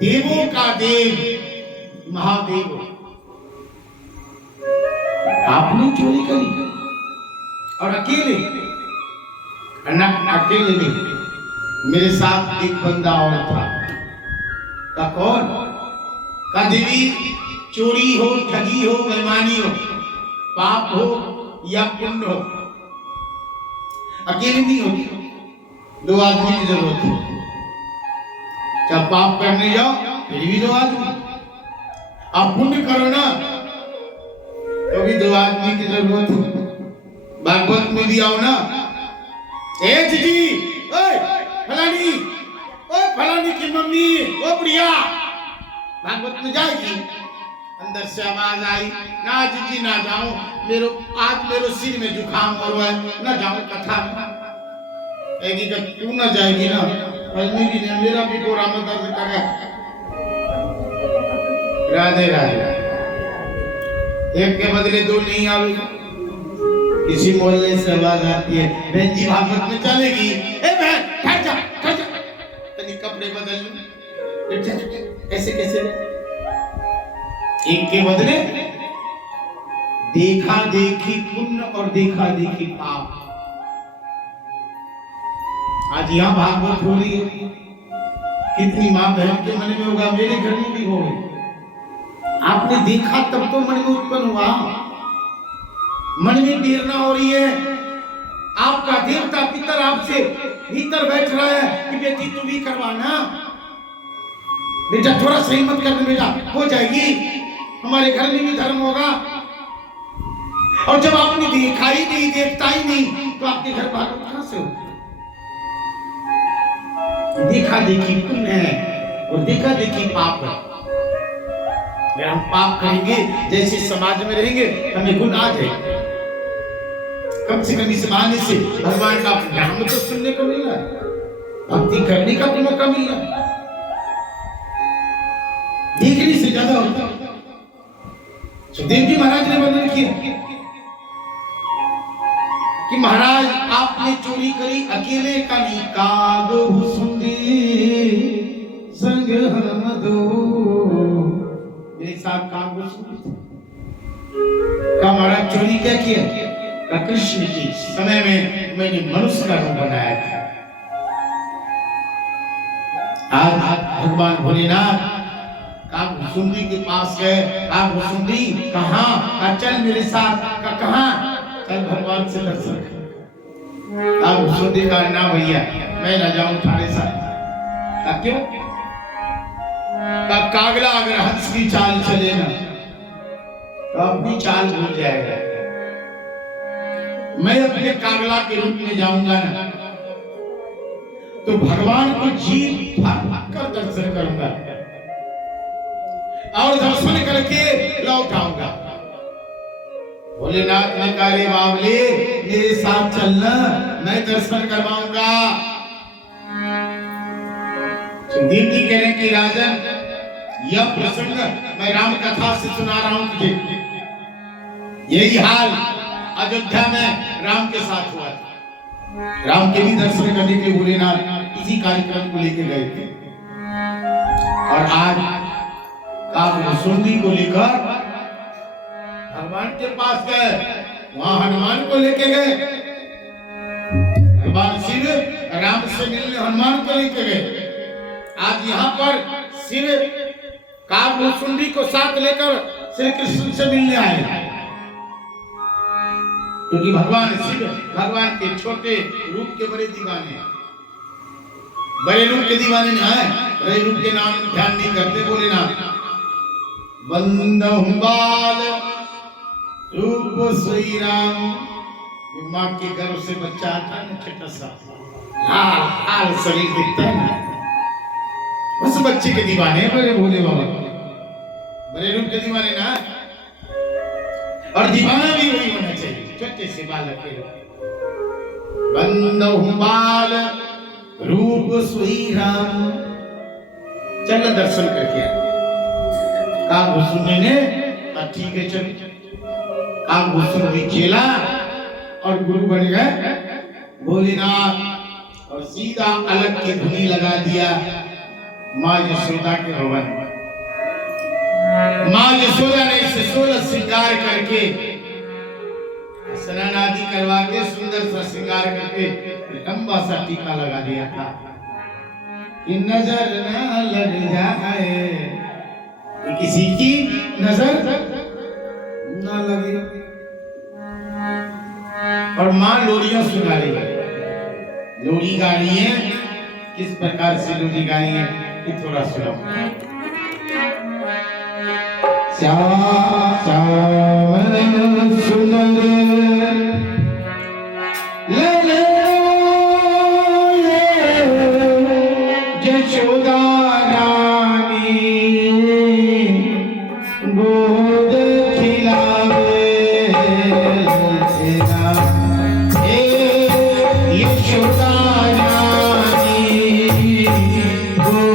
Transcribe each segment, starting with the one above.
देवों का देव महादेव आपने चोरी करी और अकेले नहीं, मेरे साथ एक बंदा और था। का कौन? का देवी चोरी हो, ठगी हो, बेईमानी हो, पाप हो या पुण्य हो, अकेले नहीं होती, दो आदमी की जरूरत है। जब पाप करने जाओ फिर भी दो आदमी, आप पुण्य करो ना तो भी दो आदमी की जरूरत है। भागवत में भी आओ ना, ए जी, ओए फलानी, ओए फलानी की मम्मी, ओ प्रिया, भागवत में जाएगी, अंदर से आवाज आई, ना जी ना जाऊं, मेरे सिर में जुकाम हो रहा है, ना जाऊं कथा में। तू ना जाएगी ना, मेरा भी गोरा में दर्द कर रहा है। राधे राधे। एक के बदले दो नहीं आवेगा। किसी मोहल्ले से आवाज आती है, बहन जी भागवत में चलेगी। ए बहन ठहर जा, तनी कपड़े बदल लो। ऐसे कैसे? एक के बदले देखा देखी पुण्य और देखा देखी पाप। आज यहाँ भागवत हो रही है, कितनी मां बहन के मन में होगा, मेरे घर में भी होगा। आपने देखा तब तो मन में उत्पन्न हुआ, मन में प्रेरणा हो रही है। आपका देवता पितर आपसे भीतर बैठ रहा है कि बेटी तू भी करवाना, बेटा थोड़ा सही मत करने, बेटा हो जाएगी, हमारे घर में भी धर्म होगा। और जब आपने देखा ही नहीं, देखता ही नहीं, तो आपके घर भागवत कहां से होगा? देखा देखी पुण्य है और देखा देखी पाप है। अगर हम पाप करेंगे, जैसे समाज में रहेंगे, हमें गुण आ जाएगा। कम से कम इस बहाने से भगवान का नाम तो सुनने को मिल रहा है, भक्ति करने का भी मौका मिल रहा है। देखने से ज्यादा होता है। सुखदेव जी महाराज ने वर्णन किया कि महाराज आपने चोरी करी, अकेले का नहीं, कागो सुंदी संग हम दो, मेरे साथ कागो सुंदी का। महाराज चोरी क्या किया? कृष्ण के समय में मैंने मनुष्य का रूप बनाया था। आज भगवान भोलेनाथ कागभुसुंडी के पास गए। कागभुसुंडी कहाँ? चल मेरे साथ। का कहाँ? चल भगवान से दर्शन कर। कागभुसुंडी का ना भैया मैं ना जाऊं तुम्हारे साथ। क्यों? कागला अगर हंस की चाल चले ना तो अपनी चाल भूल जाएगा। मैं अपने कागला के रूप में जाऊंगा ना तो भगवान को जी भर कर दर्शन करूंगा और दर्शन करके लौट आऊंगा। भोलेनाथ ने कहा, रे बावले मेरे साथ चलना, मैं दर्शन करवाऊंगा। सुखदेव जी कह रहे हैं कि राजन, यह प्रसंग मैं राम कथा से सुना रहा हूं तुझे। यही हाल अयोध्या में राम के साथ हुआ था। राम के भी दर्शन करने के लिए भोलेनाथ इसी कार्यक्रम को लेकर गए थे। और आज कागभुसुंडी को लेकर भगवान के पास गए, वहां हनुमान को लेके गए। भगवान शिव राम से मिलने हनुमान को लेके गए। आज यहाँ पर शिव कागभुसुंडी को साथ लेकर श्री कृष्ण से मिलने आए, क्योंकि भगवान शिव भगवान के छोटे रूप के बड़े दीवाने हैं। बड़े रूप के दीवाने नहीं है, बड़े रूप के नाम ध्यान नहीं करते। बोले ना, बंदहु बाल रूप श्री राम। माँ के गर्भ से बच्चा आता है ना, छोटा सा लाल लाल शरीर दिखता है ना, उस बच्चे के दीवाने बड़े भोले बाबा, बड़े रूप के दीवाने ना। और दीवाना भी वही होना चाहिए, छोटे से बालक के। बंदहु बाल रूप श्री राम। चल दर्शन करके कागभुसुंडी ने ठीक है चल। कागभुसुंडी चेला और गुरु बन गए भोलेनाथ। और सीधा अलग की धुनी लगा दिया माँ यशोदा के भवन। माँ यशोदा ने इसे 16 श्रृंगार करके स्नान आदि करवा के सुंदर सा श्रृंगार करके लंबा सा टीका लगा दिया था कि नजर न लग जाए, किसी की नजर न लगे। और माँ लोरियां सुना रही है, लोरी गा रही है। किस प्रकार से लोरी गा रही है कि थोड़ा सुनो। श्याम सुंदर यशोदा रानी गोद खिलावे यशोदा रानी गोद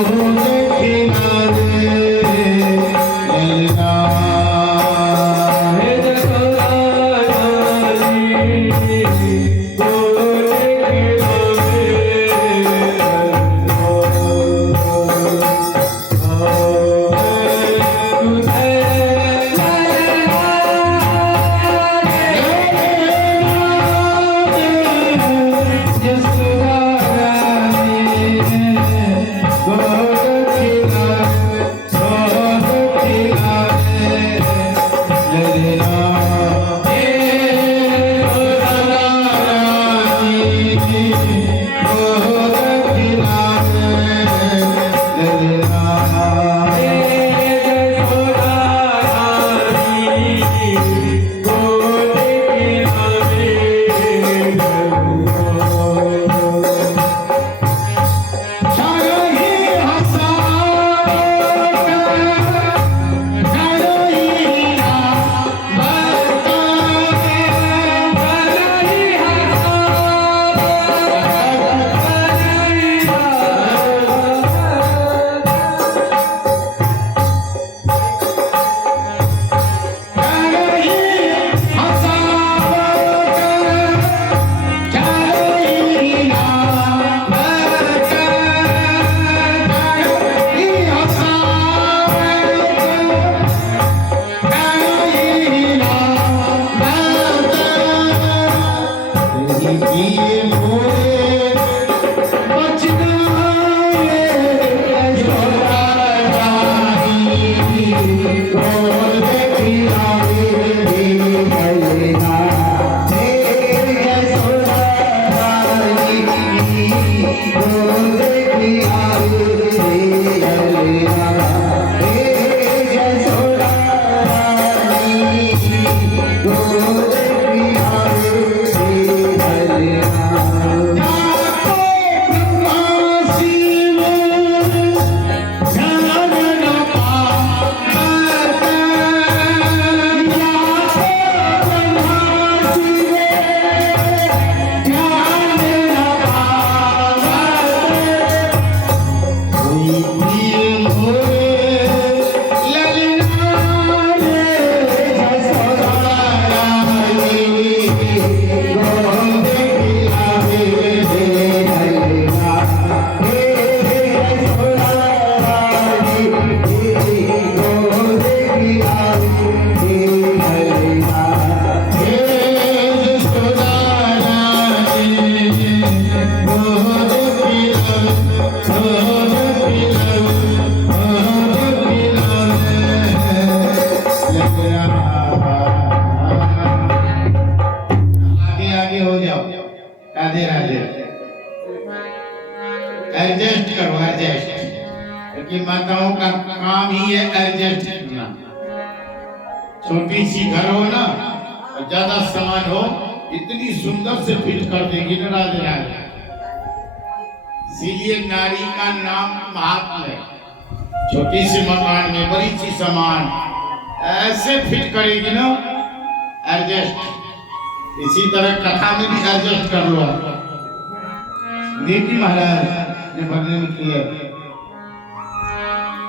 खिलावे एडजस्ट करो, एडजस्ट, क्योंकि माताओं का काम ही है एडजस्ट करना। छोटी सी घर हो ना और ज्यादा सामान हो, इतनी सुंदर से फिट कर देगी ना राधे राधे। इसीलिए नारी का नाम महात्मा है। छोटी सी मकान में बड़ी सी सामान ऐसे फिट करेगी ना, एडजस्ट। इसी तरह कथा में भी एडजस्ट कर लो। देवी महाराज ने वर्णन किया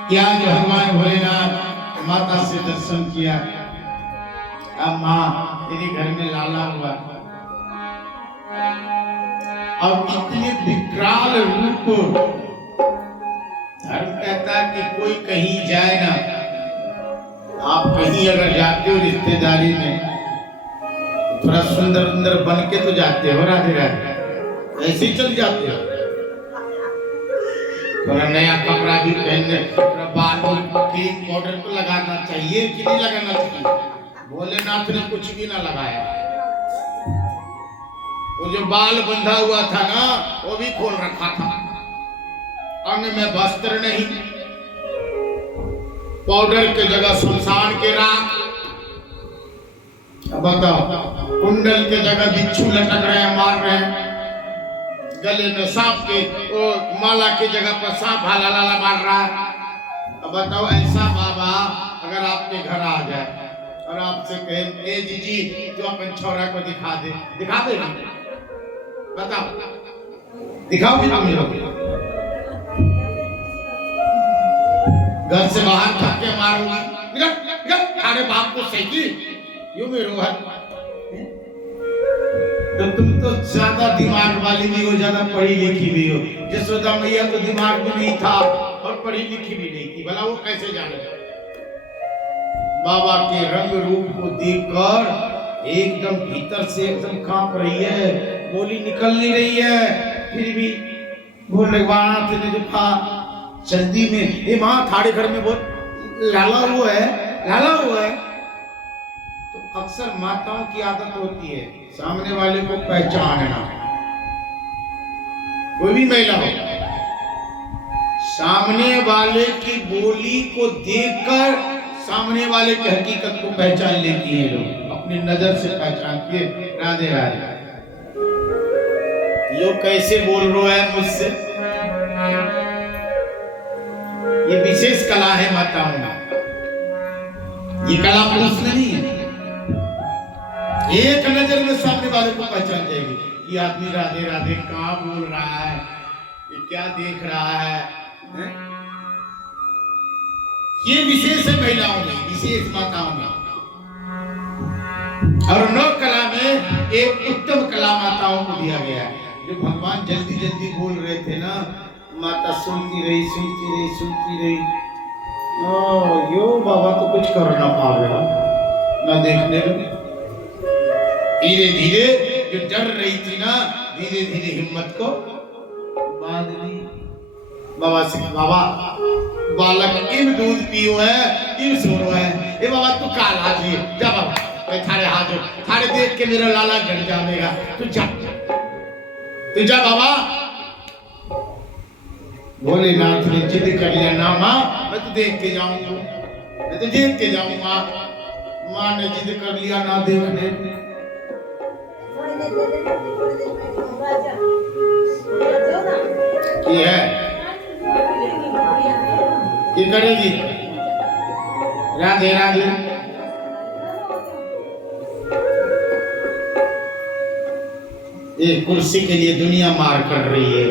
क्या जो भगवान भोलेनाथ माता से दर्शन किया। अब माँ तेरे घर में लाला हुआ, और इतने विकराल रूप। धर्म कहता है कि कोई कहीं जाए ना, आप कहीं अगर जाते हो रिश्तेदारी में थोड़ा सुंदर सुंदर बन के तो जाते हो, राधे राधे, ऐसे ही चल जाते हो। थोड़ा नया कपड़ा भी पहनने, थोड़ा बालों क्रीम पाउडर तो लगाना चाहिए कि नहीं लगाना चाहिए? भोलेनाथ ने कुछ भी ना लगाया। वो जो बाल बंधा हुआ था ना वो भी खोल रखा था, अंग में वस्त्र नहीं, पाउडर के जगह शमशान के राख। अब बताओ, कुंडल के जगह बिच्छू लटक रहे हैं, मार रहे हैं, गले में सांप के वो माला की जगह पर सांप हाला लाला मार रहा है। अब बताओ, ऐसा बाबा अगर आपके घर आ जाए और आपसे कहे ए जीजी तो अपन छोरा को दिखा दे, दिखा दे? बताओ, दिखाओगे तुम लोग? घर से बाहर धक्के मारूंगा, अरे बाप को सही यूं में रोहन। तो तुम तो ज्यादा दिमाग वाली भी हो, ज्यादा पढ़ी लिखी भी हो। यशोदा मैया तो दिमाग में नहीं था और पढ़ी लिखी भी नहीं थी, भला वो कैसे जाने? बाबा के रंग रूप को देखकर एकदम भीतर से एकदम कांप रही है, बोली निकल नहीं रही है, फिर भी भोलेनाथ ने जो कहा जल्दी में, ये माँ थाड़े घर में बहुत लाला हुआ है, लाला हुआ है। तो अक्सर माताओं की आदत होती है सामने वाले को पहचानना। कोई भी महिला हो, सामने वाले की बोली को देखकर सामने वाले की हकीकत को पहचान लेती है लोग, अपनी नजर से पहचानती है। राधे राधे, यो कैसे बोल रहा है मुझसे? ये विशेष कला है माताओं में, ये कला पुरुष में नहीं है। एक नजर में सामने वाले को पहचान जाएगी ये आदमी राधे राधे कहाँ बोल रहा है, ये क्या देख रहा है? ये विशेष है महिलाओं में, विशेष माताओं में। और नौ कला में एक उत्तम कला माताओं को दिया गया है। जो भगवान जल्दी जल्दी बोल रहे थे ना, माता सुनती रही सुनती रही सुनती रही। यो बाबा तो कुछ कर ना पाएगा ना देखने में। धीरे धीरे जो डर रही थी ना, धीरे धीरे हिम्मत को बांध ली। बाबा से, बाबा बालक इन दूध पियो है, इन सोरो है, ए बाबा तू काला जी जा बाबा, मैं थारे हाथ जो थारे देख के मेरा लाला डर जाएगा, तू जा बाबा। भोलेनाथ ने जिद कर लिया, ना माँ मैं तो देख के जाऊंगा, मैं तो देख के जाऊंगा। माँ ने जिद कर लिया ना देखने। ये है ये करेगी। राधे राधे, ये कुर्सी के लिए दुनिया मार कर रही है।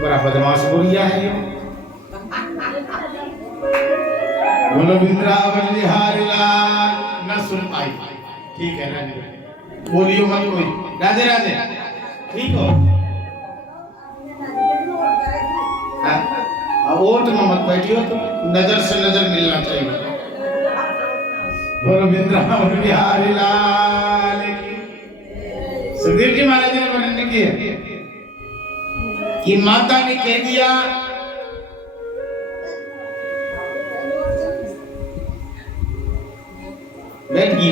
बड़ा बदमाश बुढ़िया है ये। बोलो वृंदावन बिहारी लाल। न सुन पाई, ठीक है राधे, बोलियो मत कोई। राधे राधे, ठीक हो? ओट में मत बैठियो, तो नजर से नजर मिलना चाहिए। बोलो वृंदावन बिहारी लाल की। सुखदेव जी महाराज ने वर्णन किया कि माता ने कह दिया बैठ गई।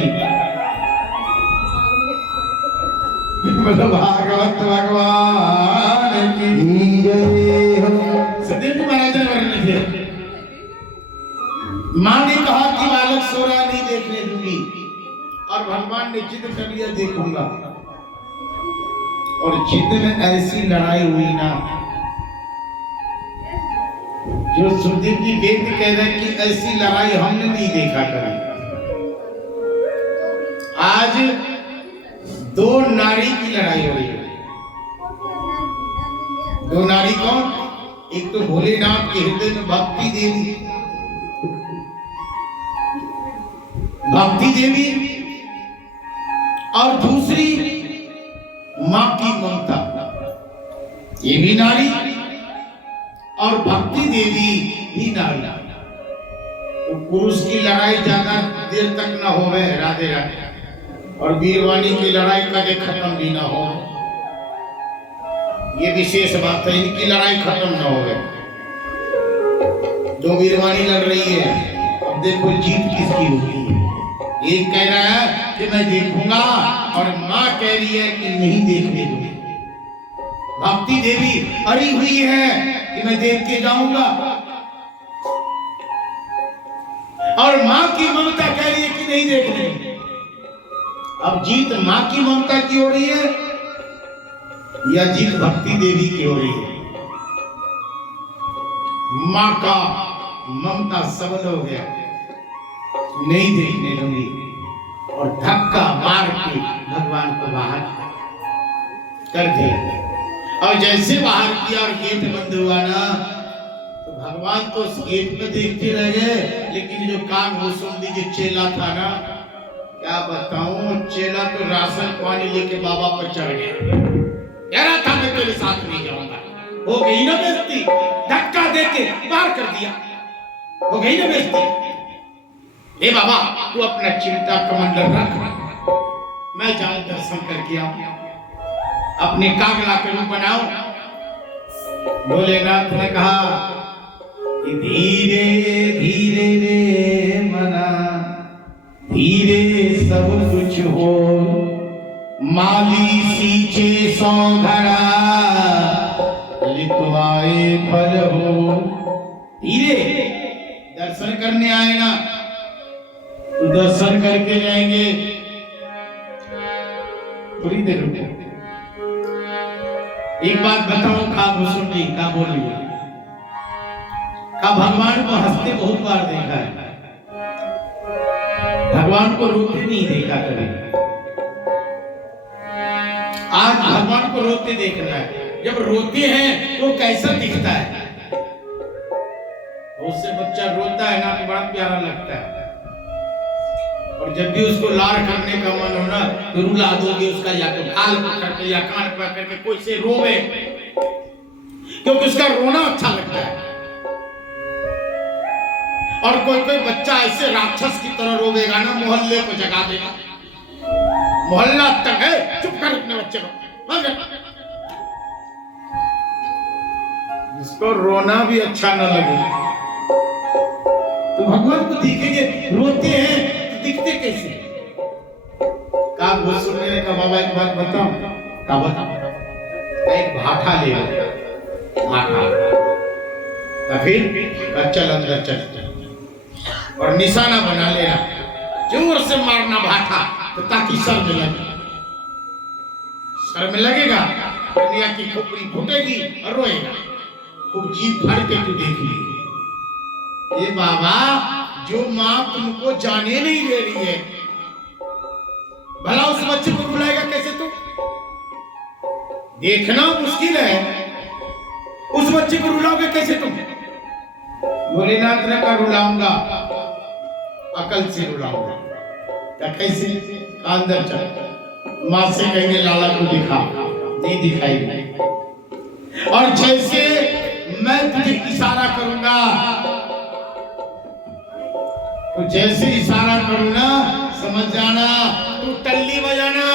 मतलब भागवत भगवान की जय हो। सदैव जी महाराज ने वर्णन किया, मां ने कहा कि बालक सो रहा नहीं देखने दूंगी, और भगवान ने जिद कर लिया देखूंगा। और जिद में ऐसी लड़ाई हुई ना, जो सुखदेव जी वेद कह रहे कि ऐसी लड़ाई हमने नहीं देखा कभी। आज दो नारी की लड़ाई हो रही है। दो नारी कौन? एक तो भोलेनाथ के हृदय में भक्ति देवी, भक्ति देवी और दूसरी मां की ममता, ये भी नारी और भक्ति देवी भी नारी। तो पुरुष की लड़ाई ज्यादा देर तक ना होवे, राधे राधे, और वीरवाणी की लड़ाई कभी खत्म भी ना हो। ये विशेष बात है, इनकी लड़ाई खत्म ना होवे। जो वीरवाणी लड़ रही है, अब देखो जीत किसकी होगी। एक कह रहा है कि मैं देखूंगा और मां कह रही है कि नहीं देखने दूंगी। भक्ति देवी अड़ी हुई है कि मैं देख के जाऊंगा, और मां की ममता कह रही है कि नहीं देखने। अब जीत मां की ममता की हो रही है या जीत भक्ति देवी की हो रही है? मां का ममता सबल हो गया, नहीं देखने दूंगी, और धक्का मार के भगवान को बाहर कर दिया। और जैसे बाहर किया और गेट बंद हुआ ना, तो भगवान तो उस गेट में देखते रह गए, लेकिन जो कागभूषुंडी जो चेला था ना, क्या बताऊं, चेला तो राशन पानी लेके बाबा पर चढ़ गया। कह रहा था मैं तेरे साथ नहीं जाऊंगा। हो गई ना बेइज्जती, धक्का देके बाहर कर दिया, हो गई ना बेइज्जती। ए बाबा, तू अपना चिंता कमंडल रख, मैं जाऊं दर्शन करके आऊं, अपने कागला के रूप बनाओ। भोलेनाथ ने कहा कि धीरे धीरे रे मना, धीरे सब कुछ हो, माली सींचे सौ धरा, लिखवाए फल हो। धीरे दर्शन करने आए ना, तो दर्शन करके जाएंगे। थोड़ी देर रुको, एक बात बताओ, कागभूषुंडी क्या बोल रही है? का भगवान को हंसते बहुत बार देखा है, भगवान को रोते नहीं देखा कभी। आज भगवान को रोते देखना है। जब रोते हैं तो कैसा दिखता है? उससे बच्चा रोता है ना तो बड़ा प्यारा लगता है, और जब भी उसको लाड़ करने का मन हो ना, तो रुला दोगे उसका, या तो गाल पकड़ के या कान पकड़ के, कोई से रोवे, क्योंकि उसका रोना अच्छा लगता है। और कोई कोई बच्चा ऐसे राक्षस की तरह रोवेगा ना, मोहल्ले को जगा देगा, मोहल्ला तक है, चुप कर अपने बच्चे को। जिसको रोना भी अच्छा न लगे, तो भगवान को दिखेंगे रोते हैं तो दिखते कैसे? कागभूषुंडी ने कहा बाबा एक बात बताओ। क्या बताओ? एक भाठा ले आओ, भाठा, फिर चल अंदर चल, और निशाना बना लेना, जोर से मारना भाठा, तो ताकि सर में लगे। सर में लगेगा, कन्या की खोपड़ी फूटेगी और रोएगा। खूब जीभ भर के तू देख ली। ये बाबा, जो माँ तुमको जाने नहीं दे रही है, भला उस बच्चे को रुलाएगा कैसे तू? देखना मुश्किल है, उस बच्चे को रुलाओगे कैसे तुम? भोलेनाथ ने कहा रुलाऊंगा, अकल से रुलाऊंगा। क्या कैसे? अंदर चल, मां से कहेंगे लाला को दिखा, नहीं दिखाई नहीं। और जैसे मैं तुझे इशारा करूंगा, तो जैसे इशारा करूंगा समझ जाना, तू टल्ली बजाना,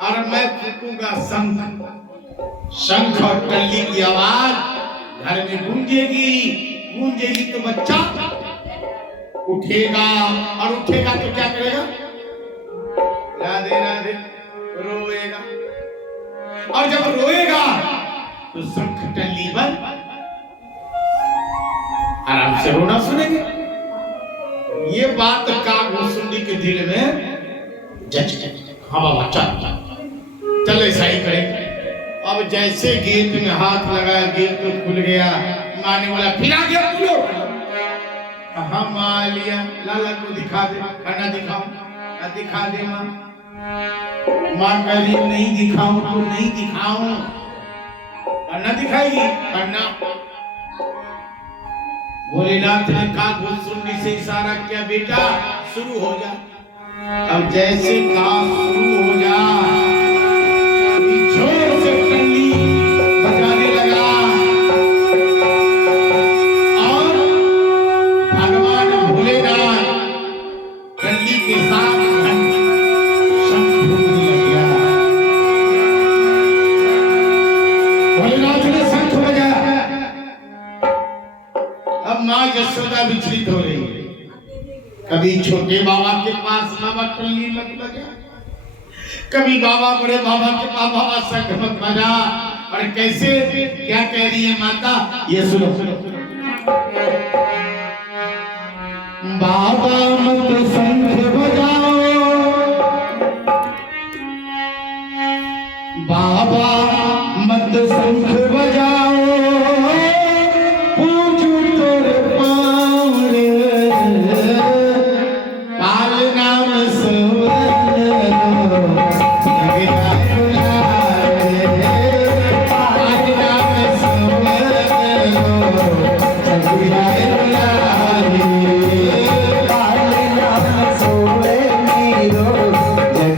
और मैं फूकूंगा शंख। शंख और टल्ली की आवाज घर में गूंजेगी, गूंजेगी तो बच्चा उठेगा, और उठेगा तो क्या करेगा? राधे राधे रोएगा, और जब रोएगा तो शंख टल्ली बंद, आराम से रोना सुनेंगे। ये बात कागभूषुंडी के दिल में जच गई। हाँ बाबा चल ऐसा ही करेंगे। अब जैसे गेट में हाथ लगाया, गेट तो खुल गया, माने वाला फिर आ गया। तू हम आ लिया, लाला को दिखा दे। खाना दिखाऊं? दिखा दे माँ। माँ कह रही नहीं दिखाऊं तो नहीं दिखाऊं, अन्ना दिखाएगी अन्ना। भोलेनाथ ने कहा घुसुंडी से इशारा किया, बेटा शुरू हो जा। अब जैसे काम शुरू हो जा, जोर से टल्ली बजाने लगा और भगवान भोलेनाथ टल्ली के साथ शंख फूंकने लग गया। भोलेनाथ ने शंख बजाया। अब माँ यशोदा विचलित हो रही है। कभी छोटे बाबा के पास बाबा टल्ली मत बजा, कभी बाबा बड़े बाबा के पास बाबा शंख मत बजा। और कैसे क्या कह रही है माता, ये सुनो। बाबा मत